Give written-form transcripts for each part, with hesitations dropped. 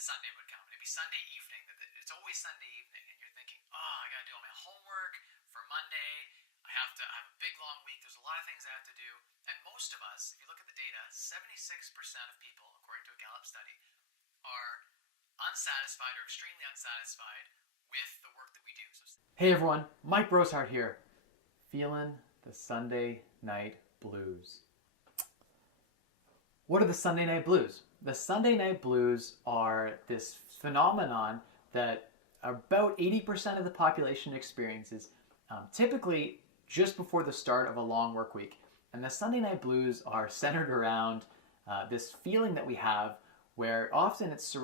Sunday would come. It'd be Sunday evening. It's always Sunday evening, and you're thinking, oh, I gotta do all my homework for Monday. I have a big long week. There's a lot of things I have to do. And most of us, if you look at the data, 76% of people, according to a Gallup study, are unsatisfied or extremely unsatisfied with the work that we do. Hey everyone, Mike Rosehart here. Feeling the Sunday night blues. What are the Sunday night blues? The Sunday night blues are this phenomenon that about 80% of the population experiences, typically just before the start of a long work week. And the Sunday night blues are centered around this feeling that we have where often it's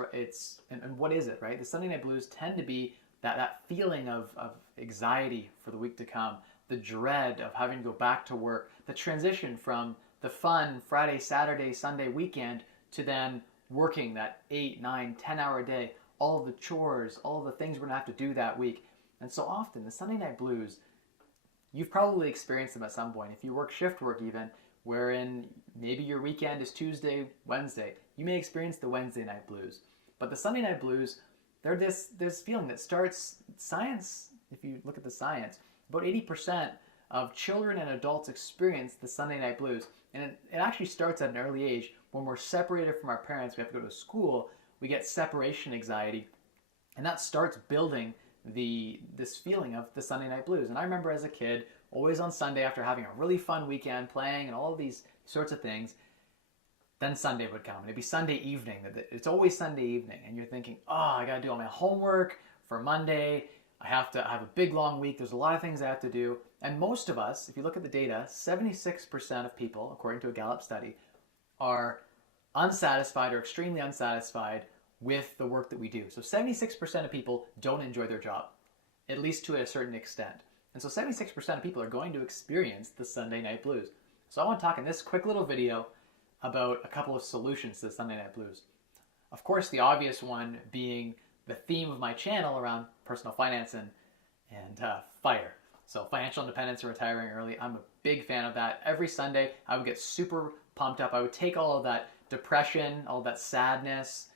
and what is it, right? The Sunday night blues tend to be that feeling of anxiety for the week to come, the dread of having to go back to work, the transition from the fun Friday, Saturday, Sunday weekend to then working that 8, 9, 10-hour day, all of the chores, all of the things we're going to have to do that week. And so often, the Sunday night blues, you've probably experienced them at some point. If you work shift work even, wherein maybe your weekend is Tuesday, Wednesday, you may experience the Wednesday night blues. But the Sunday night blues, they're this feeling that starts science. If you look at the science, about 80% of children and adults experience the Sunday night blues. And it actually starts at an early age. When we're separated from our parents, we have to go to school, we get separation anxiety. And that starts building this feeling of the Sunday night blues. And I remember as a kid, always on Sunday after having a really fun weekend playing and all of these sorts of things, then Sunday would come. And it'd be Sunday evening. It's always Sunday evening. And you're thinking, oh, I got to do all my homework for Monday. I have a big long week. There's a lot of things I have to do. And most of us, if you look at the data, 76% of people, according to a Gallup study, are unsatisfied or extremely unsatisfied with the work that we do. So 76% of people don't enjoy their job, at least to a certain extent. And so 76% of people are going to experience the Sunday night blues. So I want to talk in this quick little video about a couple of solutions to the Sunday night blues. Of course, the obvious one being the theme of my channel around personal finance and FIRE. So financial independence and retiring early. I'm a big fan of that. Every Sunday, I would get super pumped up. I would take all of that depression, all of that sadness,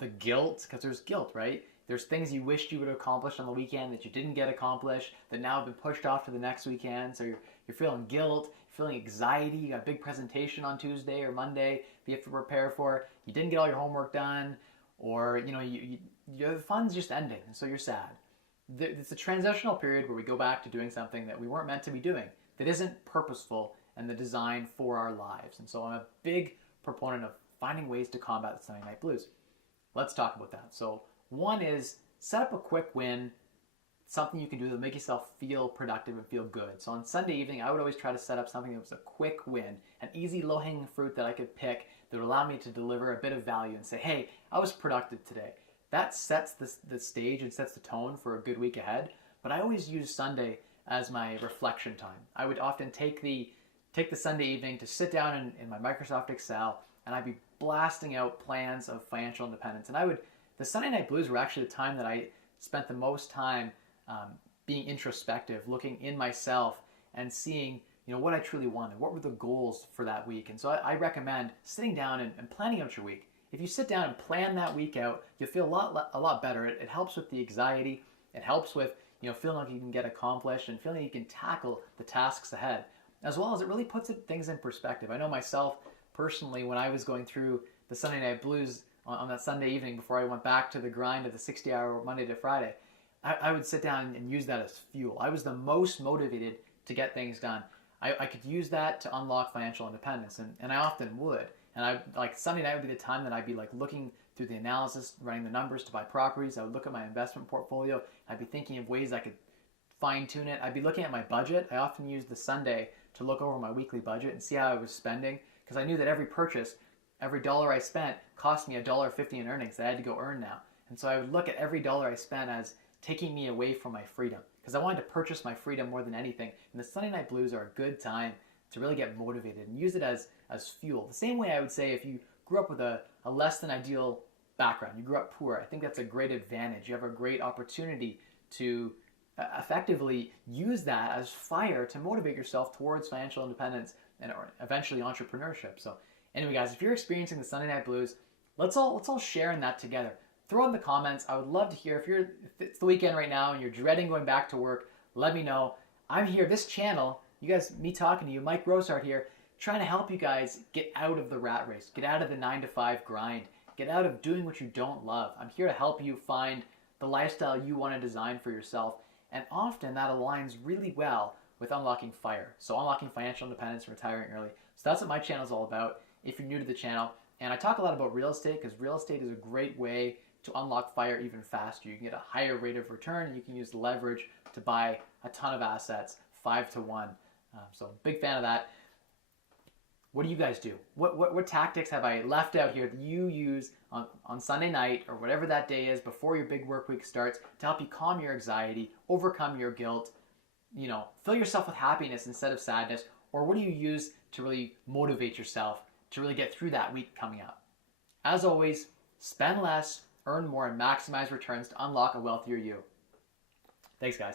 the guilt, because there's guilt, right? There's things you wished you would have accomplished on the weekend that you didn't get accomplished that now have been pushed off to the next weekend. So you're feeling guilt, you're feeling anxiety. You got a big presentation on Tuesday or Monday that you have to prepare for. You didn't get all your homework done, or the fun's just ending, and so you're sad. It's a transitional period where we go back to doing something that we weren't meant to be doing, that isn't purposeful and the design for our lives. And so I'm a big proponent of finding ways to combat the Sunday night blues. Let's talk about that. So one is set up a quick win, something you can do that will make yourself feel productive and feel good. So on Sunday evening, I would always try to set up something that was a quick win, an easy low-hanging fruit that I could pick that would allow me to deliver a bit of value and say, hey, I was productive today. That sets the stage and sets the tone for a good week ahead. But I always use Sunday as my reflection time. I would often take the Sunday evening to sit down in my Microsoft Excel, and I'd be blasting out plans of financial independence. And the Sunday night blues were actually the time that I spent the most time being introspective, looking in myself and seeing what I truly wanted, what were the goals for that week. And so I recommend sitting down and planning out your week. If you sit down and plan that week out, you'll feel a lot better. It helps with the anxiety. It helps with feeling like you can get accomplished and feeling like you can tackle the tasks ahead, as well as it really puts things in perspective. I know myself personally, when I was going through the Sunday night blues on that Sunday evening before I went back to the grind of the 60-hour Monday to Friday, I would sit down and use that as fuel. I was the most motivated to get things done. I could use that to unlock financial independence, and I often would. And Sunday night would be the time that I'd be looking through the analysis, running the numbers to buy properties. I would look at my investment portfolio. I'd be thinking of ways I could fine tune it. I'd be looking at my budget. I often use the Sunday to look over my weekly budget and see how I was spending, because I knew that every purchase, every dollar I spent cost me $1.50 in earnings that I had to go earn now. And so I would look at every dollar I spent as taking me away from my freedom, because I wanted to purchase my freedom more than anything. And the Sunday night blues are a good time to really get motivated and use it as fuel. The same way I would say if you grew up with a less than ideal background, you grew up poor, I think that's a great advantage. You have a great opportunity to effectively use that as fire to motivate yourself towards financial independence and eventually entrepreneurship. So anyway, guys, if you're experiencing the Sunday night blues, let's all share in that together. throw in the comments. I would love to hear if it's the weekend right now and you're dreading going back to work. Let me know. I'm here. This channel, you guys, me talking to you, Mike Rosehart here, trying to help you guys get out of the rat race, get out of the 9-to-5 grind, get out of doing what you don't love. I'm here to help you find the lifestyle you want to design for yourself, and often that aligns really well with unlocking FIRE. So unlocking financial independence and retiring early. So that's what my channel is all about if you're new to the channel. And I talk a lot about real estate because real estate is a great way to unlock FIRE even faster. You can get a higher rate of return, and you can use leverage to buy a ton of assets, 5-to-1. So big fan of that. What do you guys do? What tactics have I left out here that you use on Sunday night or whatever that day is before your big work week starts to help you calm your anxiety, overcome your guilt, fill yourself with happiness instead of sadness? Or what do you use to really motivate yourself to really get through that week coming up? As always, spend less, earn more, and maximize returns to unlock a wealthier you. Thanks, guys.